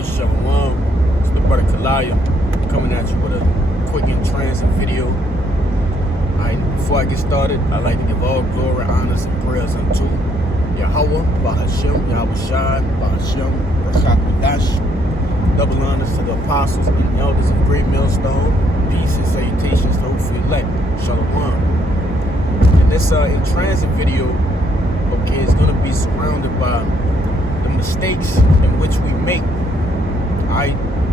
Alright, Shalom. It's the brother Kalaya coming at you with a quick in transit video. Alright, before I get started, I'd like to give all glory, honors, and prayers unto Yahweh, Bahashem, Yahweh Shai, Bahashem, Rashak. Double honors to the apostles and elders of Great Millstone. Peace and salutations to hopefully elect. Shalom. And this in transit video, okay, is going to be surrounded by the mistakes in which we make,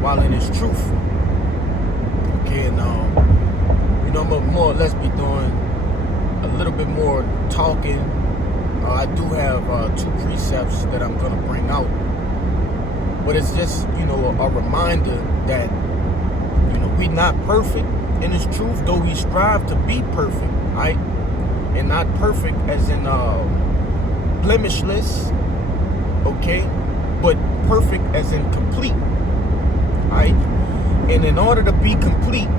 while in His truth. Okay, and I'm gonna more or less be doing a little bit more talking. I do have 2 precepts that I'm gonna bring out, but it's just a reminder that we're not perfect in His truth, though we strive to be perfect, and not perfect as in blemishless, okay, but perfect as in complete, and in order to be complete,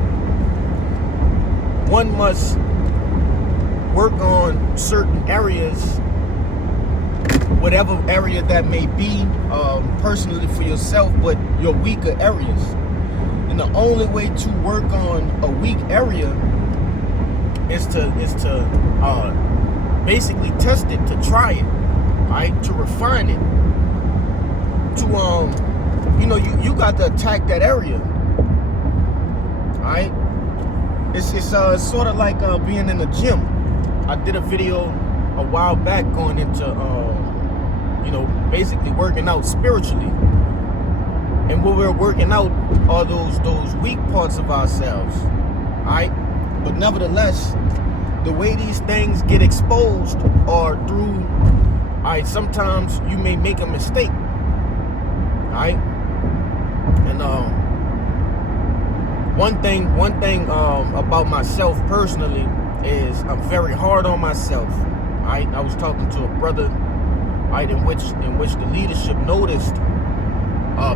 one must work on certain areas, whatever area that may be, personally for yourself, but your weaker areas. And the only way to work on a weak area is to basically test it, to try it, to refine it, to you got to attack that area, It's sort of like being in the gym. I did a video a while back going into basically working out spiritually, and what we're working out are those weak parts of ourselves, but nevertheless, the way these things get exposed are through, sometimes you may make a mistake, and one thing about myself personally is I'm very hard on myself. I was talking to a brother, in which the leadership noticed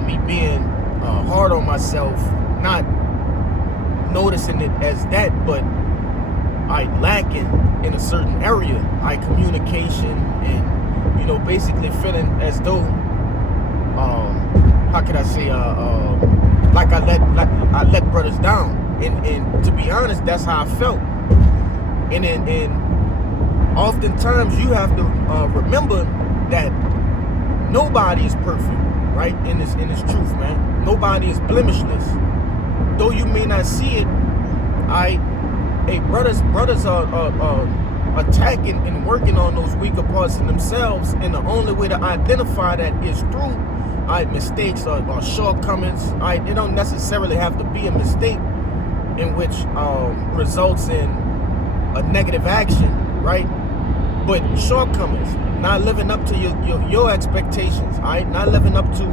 me being hard on myself, not noticing it as that, but lacking in a certain area, communication, and basically feeling as though how could I say like I let brothers down, and to be honest, that's how I felt. And oftentimes you have to remember that nobody is perfect, in this truth, man. Nobody is blemishless, though you may not see it. Brothers are attacking and working on those weaker parts in themselves, and the only way to identify that is through mistakes or shortcomings. It don't necessarily have to be a mistake in which results in a negative action, but shortcomings, not living up to your expectations, not living up to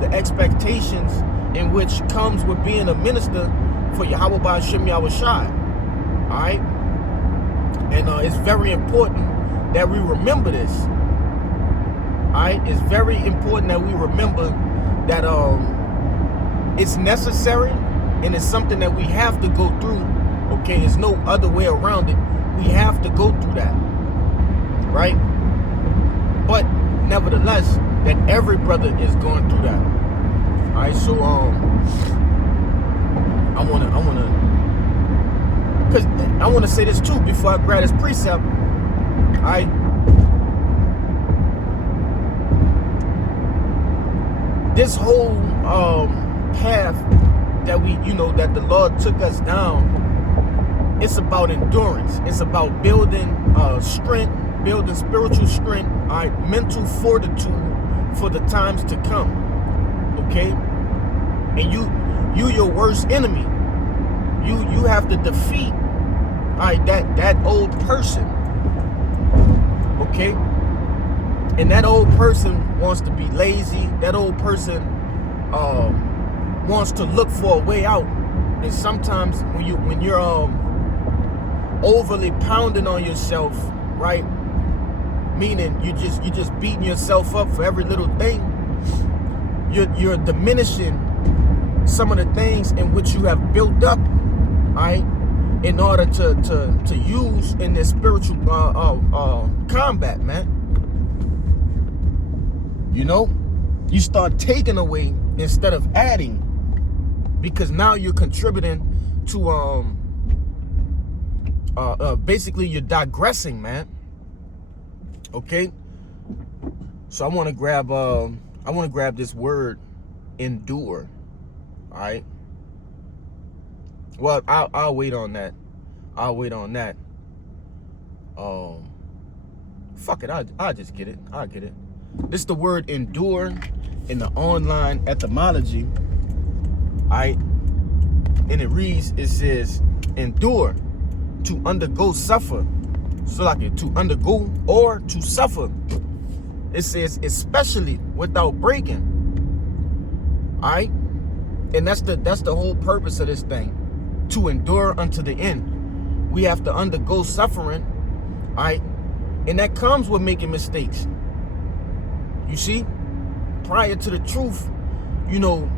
the expectations in which comes with being a minister for Yahweh Bahashem Yahweh Shai, and it's very important that we remember this. It's very important that we remember that it's necessary, and it's something that we have to go through. Okay, there's no other way around it. We have to go through that, but nevertheless, that every brother is going through that. So I wanna say this too before I grab this precept. This whole path that that the Lord took us down, it's about endurance. It's about building strength, building spiritual strength, mental fortitude for the times to come. Okay, and you your worst enemy. You have to defeat that old person. Okay. And that old person wants to be lazy. That old person wants to look for a way out. And sometimes when you're overly pounding on yourself, meaning you just beating yourself up for every little thing, you're diminishing some of the things in which you have built up, in order to use in this spiritual combat, man. You start taking away instead of adding, because now you're contributing to basically you're digressing, man. Okay, so I want to grab this word, endure. All right. Well, I'll wait on that. Fuck it, I'll just get it. I'll get it. This is the word endure in the online etymology. Alright. And it says endure, to undergo, suffer. So like it, to undergo or to suffer. It says especially without breaking. Alright? And that's the whole purpose of this thing. To endure unto the end. We have to undergo suffering. Alright? And that comes with making mistakes. You see, prior to the truth, you know,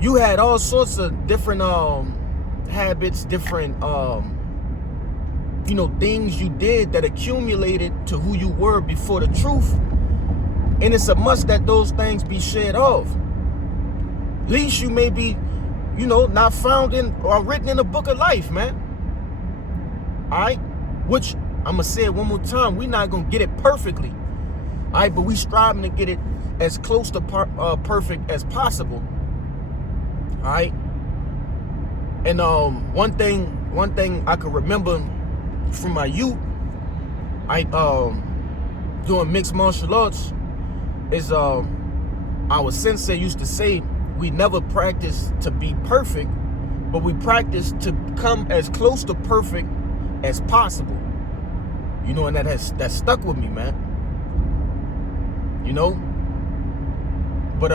you had all sorts of different habits, different you know, things you did that accumulated to who you were before the truth. And it's a must that those things be shed off. At least you may be, you know, not found in or written in the book of life, man. All right? Which, I'm going to say it one more time, we're not going to get it perfectly. All right? But we striving to get it as close to perfect as possible. All right? And one thing I can remember from my youth, doing mixed martial arts, is our sensei used to say, we never practice to be perfect, but we practice to come as close to perfect as possible. You know, and that stuck with me, man. You know? But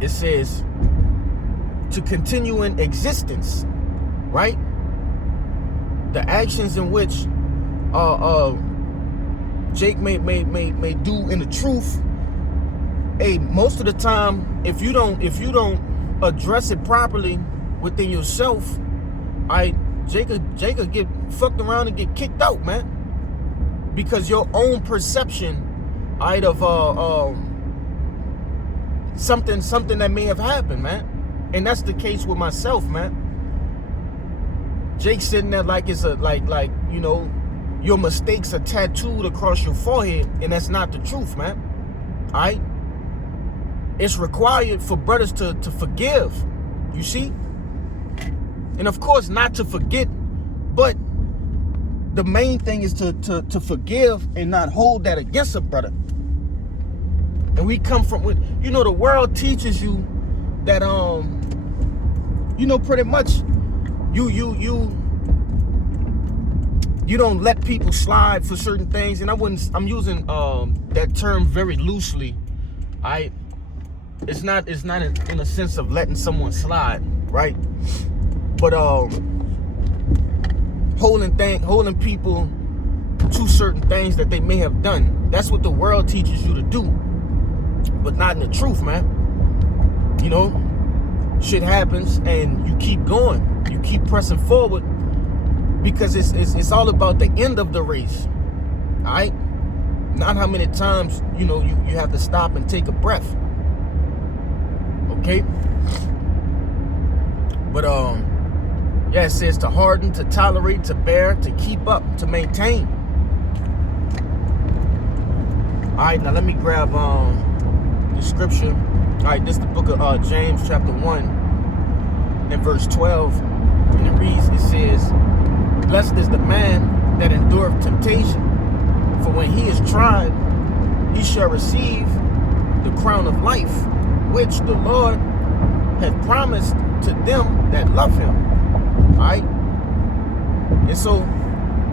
it says to continue in existence, right? The actions in which Jake may do in the truth. Hey, most of the time, if you don't address it properly within yourself, Jake could get fucked around and get kicked out, man. Because your own perception of something that may have happened, man. And that's the case with myself, man. Jake sitting there like it's like you know, your mistakes are tattooed across your forehead, and that's not the truth, man. All right? It's required for brothers to forgive, you see? And of course, not to forget, but the main thing is to forgive and not hold that against a brother. And we come from, you know, the world teaches you that, you know, pretty much you don't let people slide for certain things. And I'm using that term very loosely. It's not in a sense of letting someone slide, right? But holding people to certain things that they may have done. That's what the world teaches you to do, but not in the truth, man. You know, shit happens and you keep going. You keep pressing forward, because it's all about the end of the race. All right? Not how many times, you know, you have to stop and take a breath. Okay? But yeah, it says to harden, to tolerate, to bear, to keep up, to maintain. All right, now let me grab the scripture. All right, this is the book of James chapter 1 and verse 12. And it reads, it says, blessed is the man that endureth temptation, for when he is tried, he shall receive the crown of life, which the Lord hath promised to them that love him. All right? And so,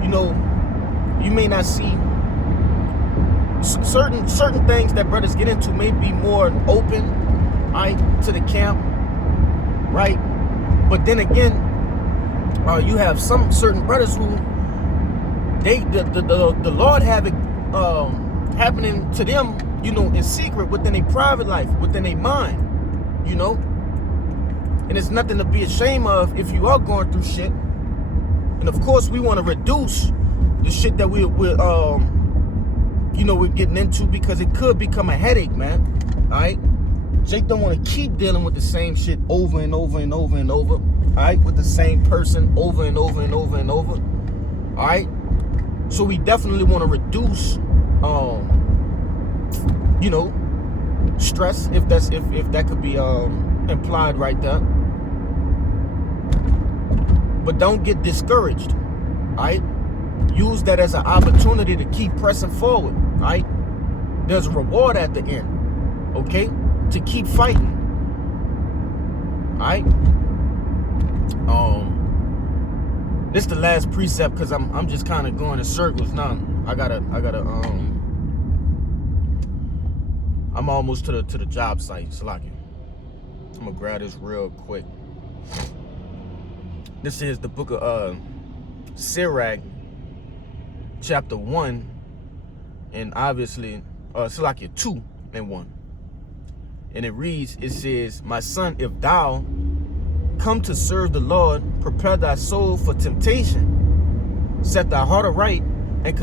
you know, you may not see certain things that brothers get into may be more open, all right, to the camp, right? But then again, you have some certain brothers who the Lord have it happening to them, you know, in secret, within a private life, within a mind, you know. And it's nothing to be ashamed of if you are going through shit. And of course, we want to reduce the shit that we're we're getting into, because it could become a headache, man. All right. Jake don't want to keep dealing with the same shit over and over and over and over. All right, with the same person over and over and over and over. All right. So we definitely want to reduce, stress, if that could be implied right there. But don't get discouraged. All right. Use that as an opportunity to keep pressing forward. All right. There's a reward at the end. Okay. To keep fighting. All right. This is the last precept, because I'm just kind of going in circles now. I gotta I'm almost to the job site. Salaki. I'm gonna grab this real quick. This is the book of Sirach, chapter 1, and obviously Salakia 2 and 1. And it reads, it says, "My son, if thou come to serve the Lord, prepare thy soul for temptation. Set thy heart aright and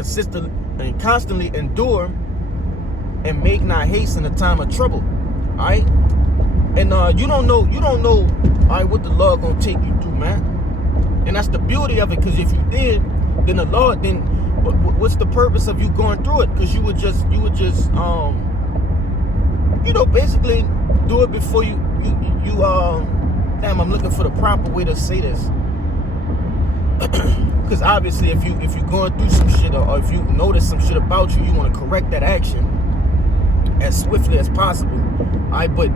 constantly endure, and make not haste in the time of trouble." All right. And you don't know, all right, what the Lord gonna take you through, man. And that's the beauty of it, because if you did, then the Lord, then what's the purpose of you going through it? Because you would just basically do it before you damn, I'm looking for the proper way to say this. Because obviously if you're going through some shit, or if you notice some shit about you, you want to correct that action as swiftly as possible. All right, but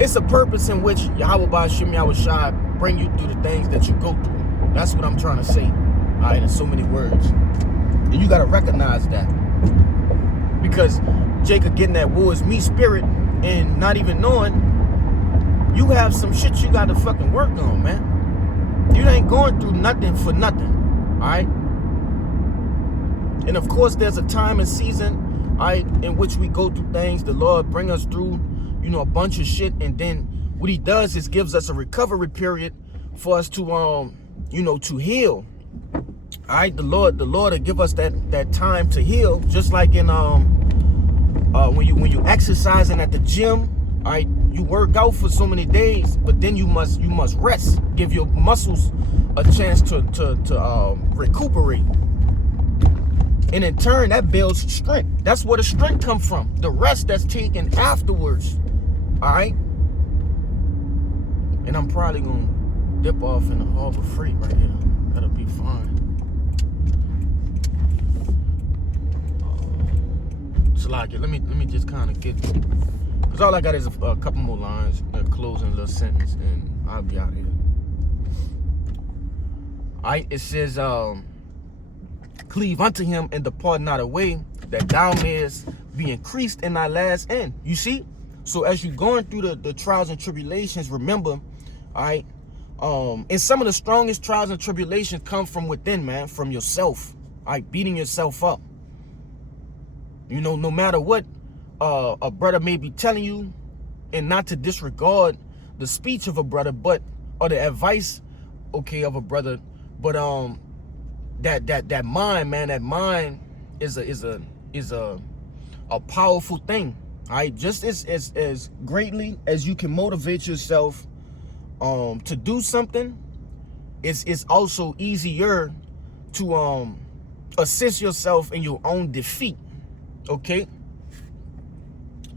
it's a purpose in which Yahweh Ba'Shem Yahushua bring you through the things that you go through. That's what I'm trying to say. All right, in so many words. And you got to recognize that. Because Jacob getting that woe is me spirit and not even knowing, you have some shit you got to fucking work on, man. You ain't going through nothing for nothing. All right. And of course, there's a time and season, all right, in which we go through things. The Lord bring us through, a bunch of shit. And then what he does is gives us a recovery period for us to, to heal. All right. The Lord will give us that time to heal, just like in, when you exercising at the gym. All right, you work out for so many days, but then you must rest, give your muscles a chance to recuperate, and in turn that builds strength. That's where the strength comes from, the rest that's taken afterwards. All right, and I'm probably gonna dip off in the Harbor Freight right here. That'll be fine. Salakia, let me just kind of get. Because all I got is a couple more lines, a closing little sentence, and I'll be out here. All right, it says, "Cleave unto him and depart not away, that thou mayest be increased in thy last end." You see? So as you're going through the trials and tribulations, remember, all right, and some of the strongest trials and tribulations come from within, man, from yourself. All right, beating yourself up. No matter what a brother may be telling you, and not to disregard the speech of a brother, or the advice, okay, of a brother, but that mind, man, that mind is a powerful thing. All right, just as greatly as you can motivate yourself to do something, it's also easier to assist yourself in your own defeat. Okay.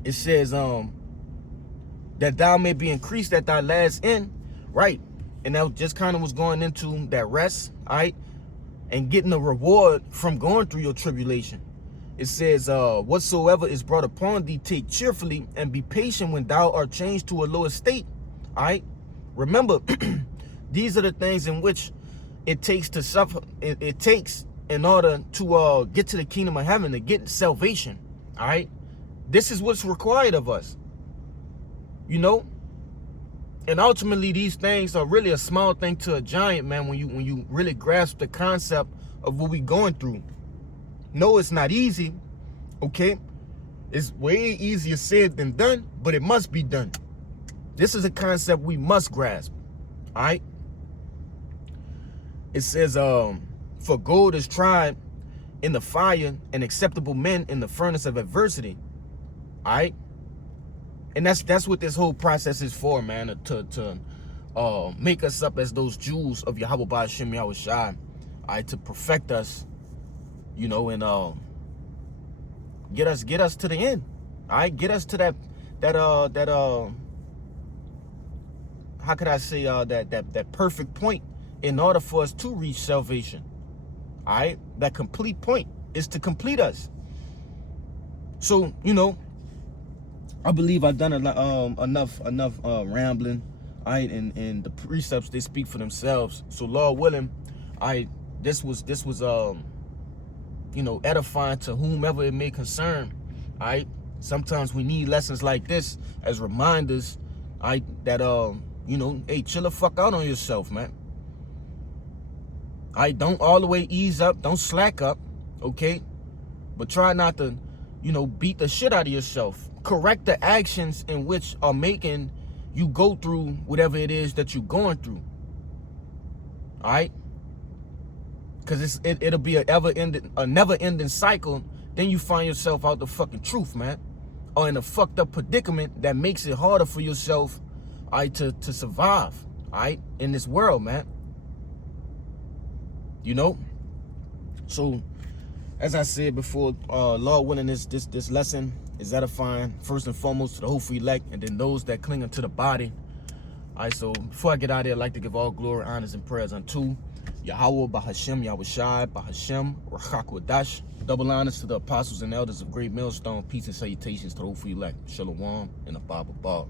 It says that thou may be increased at thy last end, right? And that just kind of was going into that rest, all right, and getting a reward from going through your tribulation. It says, "Whatsoever is brought upon thee, take cheerfully, and be patient when thou art changed to a lower state." All right. Remember, these are the things in which it takes to suffer. It takes in order to get to the kingdom of heaven, to get salvation. All right. This is what's required of us, and ultimately these things are really a small thing to a giant, man, when you really grasp the concept of what we're going through. No, it's not easy, okay? It's way easier said than done, but it must be done. This is a concept we must grasp, all right? It says, "For gold is tried in the fire and acceptable men in the furnace of adversity. All right? And that's what this whole process is for, man, to make us up as those jewels of Yahweh Ba'ashem Yahweh Shai, all right, to perfect us, you know, and get us to the end, all right, get us to that how could I say that perfect point in order for us to reach salvation, all right? That complete point is to complete us. So, you know, I believe I've done enough rambling, all right, and the precepts, they speak for themselves. So Lord willing, this was you know, edifying to whomever it may concern, all right. Sometimes we need lessons like this as reminders, all right, that you know, hey, chill the fuck out on yourself, man. All right, don't all the way ease up, don't slack up, okay, but try not to, you know, beat the shit out of yourself. Correct the actions in which are making you go through whatever it is that you're going through. All right? Because it'll be a never-ending cycle. Then you find yourself out the fucking truth, man. Or in a fucked up predicament that makes it harder for yourself, all right, to survive, all right, in this world, man. You know? So, as I said before, Lord willing, this lesson is edifying, first and foremost, to the hopeful elect, and then those that cling unto the body. All right, so before I get out of here, I'd like to give all glory, honors, and prayers unto Yahweh, Ba'ashem, Yahweh Shai, Ba'ashem, Rachakwadash. Double honors to the apostles and elders of Great Millstone. Peace and salutations to the hopeful elect. Shalom and a Bible Ball.